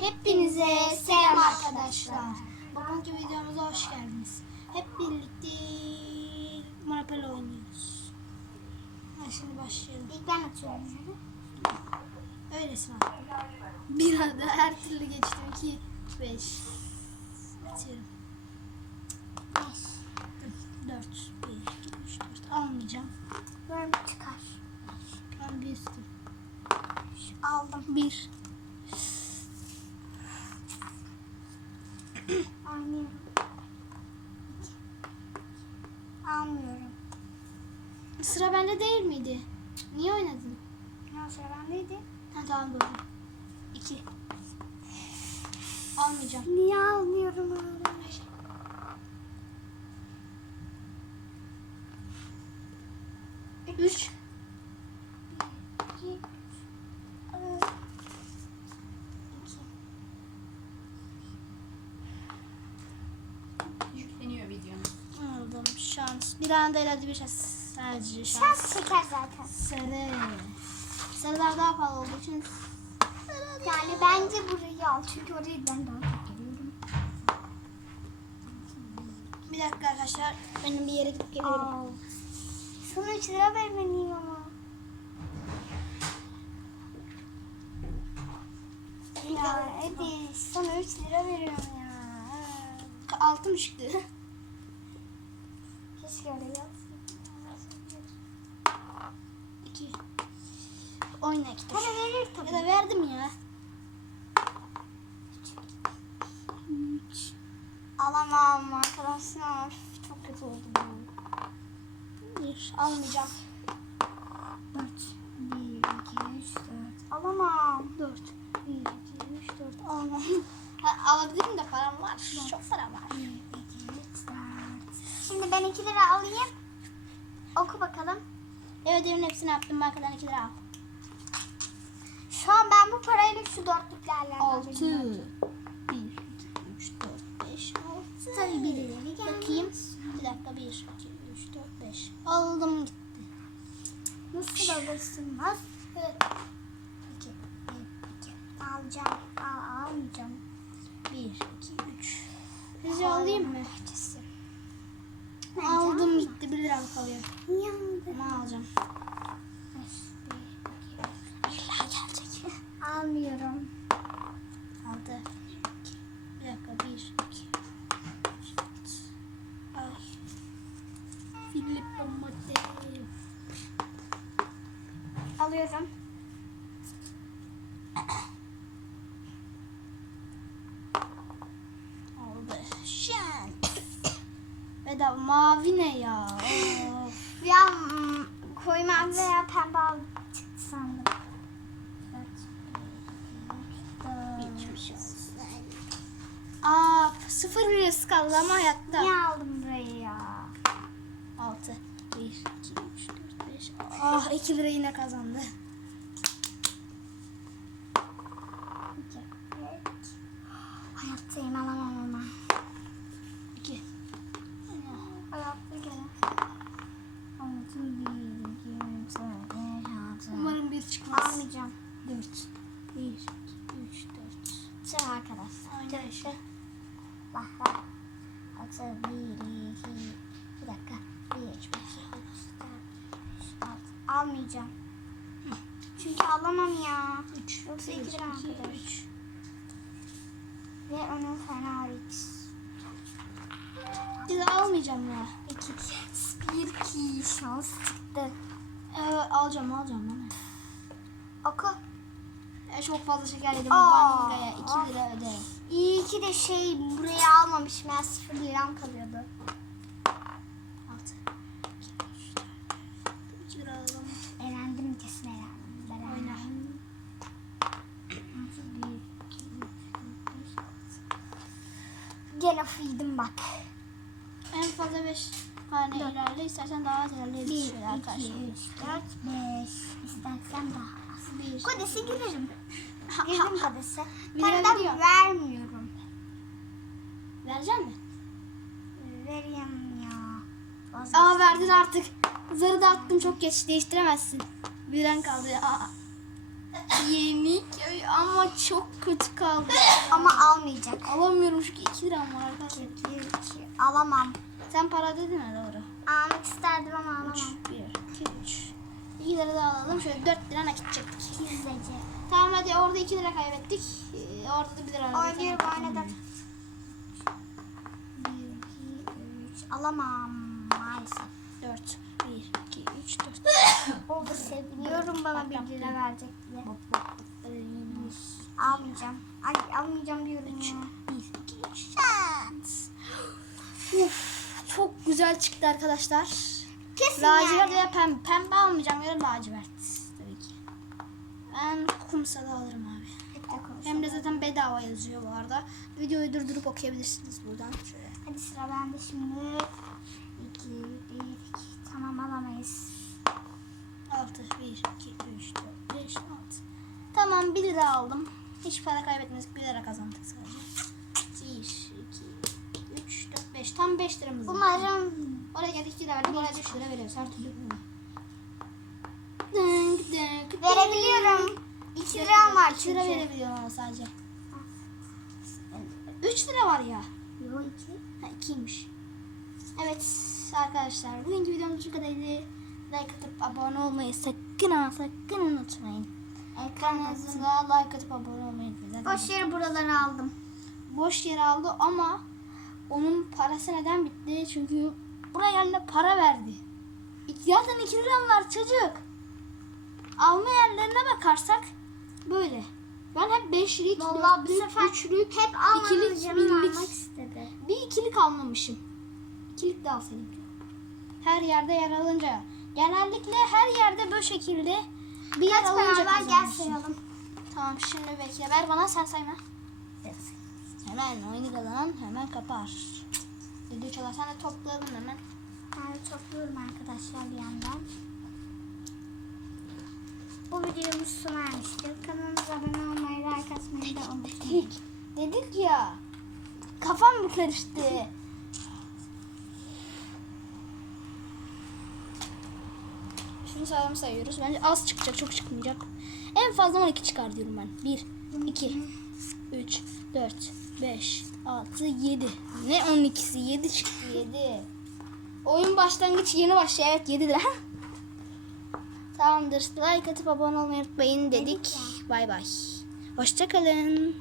Hepinize selam arkadaşlar. Bugünkü videomuza hoş geldiniz. Hep birlikte Monopoly oynuyoruz. Hadi şimdi başlayalım. İlk ben atıyorum. Öylesine attım. Bir anda her türlü geçtim. 2, 5. Atıyorum. 4, 1, 2, 3, 4. Almayacağım. Böyle çıkar. Ben bir üstüm. Aldım. 1. Almıyorum. İki. Almıyorum. Bende değil miydi? Niye oynadın? Ne sıra bendeydi? Ha tamam doğru. 2. Almayacağım. Niye almıyorum öyle? 3. İki. Ee, iki. Yükleniyor videomuz. Aldım şans. Bir anda eledi bir şey. Sadece şans. Şans çeker zaten. Sarı. Sarılar daha pahalı olduğu için. Yani bence burayı al. Çünkü orayı ben daha çok geliyorum. Bir dakika arkadaşlar. Benim bir yere gidip geliyorum. Sana 3 lira vermeliyim ama. Ya Edi sana 3 lira veriyorum ya. Altı mı çıktı? Keşke öyle yapsın. 2. Oyna iki. Para verir Ya tabii. da verdim ya. Alamam arkadaşlar. Çok kötü oldu bu. Bir. Almayacağım. 4. 1, 2, 3, 4. Alamam. 4. 1, 2, 3, 4. Alamam. Ha, alabilirim de param var. Çok para var. 1, 2, 3, 4. Şimdi ben 2 lira alayım. Oku bakalım. Evet evin hepsini yaptım. Bankadan 2 lira al. Şu an ben bu parayla şu dörtlüklerle 6. 1, 2, alabiliyorum. 3, 4, 5, 6. Tabii birileri gelmiş. Bakayım. Bir dakika 1, 2, 3, 4, 5. Aldım gitti. Nasıl alırsın? Nasıl? 2, 1, 2. Alacağım. Al, almayacağım. 1, 2, 3. Sizce alayım mı? Aldım gitti. 1 liram kalıyor. Yandı. Ama alacağım. 5, 1, 2, 3. İlla gelecek. Almıyorum. 6. Bir dakika 1, 2, 3, 4. Ay. Filippo Matteo. Alıyorum. Oldu. Şen. Bedava mavi ne ya? Of. Ya mm, koymam veya pembe al çıktı sandım. Aa, sıfır lirası kaldı ama hayatta. Niye aldım burayı ya? 6. 1, 2, 3, 4, 5. Ah 2 lira yine kazandı. Hayattayım alamam ama. 2. Hayatta gene. Altı, bir, iki, üç, dört, beş, altı. Umarım bir çıkmaz. Almayacağım. 4. 1, 2, 3, 4. Sıra arkadaşlar. Aynen işte. Bak bak. Altı, bir, iki, bir dakika. Bir, üç, beş, altı, Almayacağım. Çünkü alamam ya. 3. Yoksa iki lira arkadaş. 3. Ve onun fena hariç. Bir almayacağım ya. İki. Bir ki şans çıktı. Evet alacağım alacağım bana. Oku. E, çok fazla şeker yedim. Aa. Bankaya 2 lira öderim. İyi ki de şey buraya almamışım. Ben sıfır liram kalıyordu. 6. 2 lira alalım. Eğlendim kesin eğlendim. Ben Oyna. eğlendim. Altı, bir, iki, üç, dört, beş, altı. Gene fıydım bak. En fazla 5 tane ilerle. istersen daha az ilerle. 1, Bir 2, şöyle arkadaşlar. 3, 4, 5. İstersen daha az. 1. Kodese girerim. Girdim veriyor. da vermiyorum. Verecek mi? Vereyim ya. Aa verdin artık. Zarı da attım çok geç. Değiştiremezsin. Bir liran kaldı ya. Aa. Yenik ama çok kötü kaldı. Ama almayacak. Alamıyorum çünkü 2 liram var. İki, iki. Alamam. Sen para dedin mi doğru? Almak isterdim ama alamam. 3, 1, 2, 3. 2 lira da alalım. Şöyle 4 lira nakit çektik. Gizlice. Tamam hadi orada 2 lira kaybettik. Ee, orada da 1 lira. Oynuyorum oynadım. Bir, iki, üç. Alamam maalesef. 4, 1, 2, 3, 4. O seviniyorum bana bir lira verecek. Almayacağım. Ay almayacağım diyorum ya. 1, 2, 3. Şans. Uf, çok güzel çıktı arkadaşlar. Kesin Lacivert yani. veya pembe. Pembe almayacağım ya lacivert. Tabii ki. Ben kumsalı alırım abi. Bir de. Hem de zaten bedava yazıyor bu arada. Videoyu durdurup okuyabilirsiniz buradan. Şöyle. Hadi sıra bende şimdi. İki, bir, iki. Tamam alamayız. 6, 1, 2, 3, 4, 5, 6. Tamam 1 lira aldım. Hiç para kaybetmedik 1 lira kazandık sadece. 1, 2, 3, 4, 5. Tam 5 liramız var. Umarım Oraya geldik 2 lira verdik. Oraya 5 lira veriyoruz. Her türlü. Dınk verebiliyorum. İki liram var 2 lira çünkü. verebiliyorum sadece. 3 lira var ya. Yo iki. Ha 2'ymiş. Evet arkadaşlar bugünkü videomuz bu kadarıydı. Like atıp abone olmayı sakın ama sakın unutmayın. Kanalımıza like atıp abone olmayı unutmayın. Zaten Boş yere buraları aldım. boş yer aldı ama onun parası neden bitti? Çünkü buraya yerine para verdi. Zaten 2 liram var çocuk. Alma yerlerine bakarsak böyle. Ben hep 5'lik, Vallahi bu 4'lük, sefer 3'lük, hep ikilik, birlik. istedi. Bir ikilik almamışım. İkilik de alsaydım. Her yerde yer alınca. Genellikle her yerde böyle şekilde bir para var gel sayalım. Tamam şimdi bekle. Ver bana sen sayma. Hemen oyunu kazanan hemen kapar. Düdüğü çalar. Sen de topladın hemen. Ben de topluyorum arkadaşlar bir yandan. Bu videomuz sona ermiştir. Kanalımıza abone olmayı, like atmayı da unutmayın. Dedik ya. Kafam mı karıştı? Şunu sağlam sayıyoruz. Bence az çıkacak, çok çıkmayacak. En fazla 12 çıkar diyorum ben. 1, 2, 3, 4, 5, 6, 7. Ne 12'si? 7 çıktı 7. Oyun başlangıç yeni başlıyor. Evet 7 lira. Tamamdır. Like atıp abone olmayı unutmayın dedik. Bay bay. Hoşçakalın.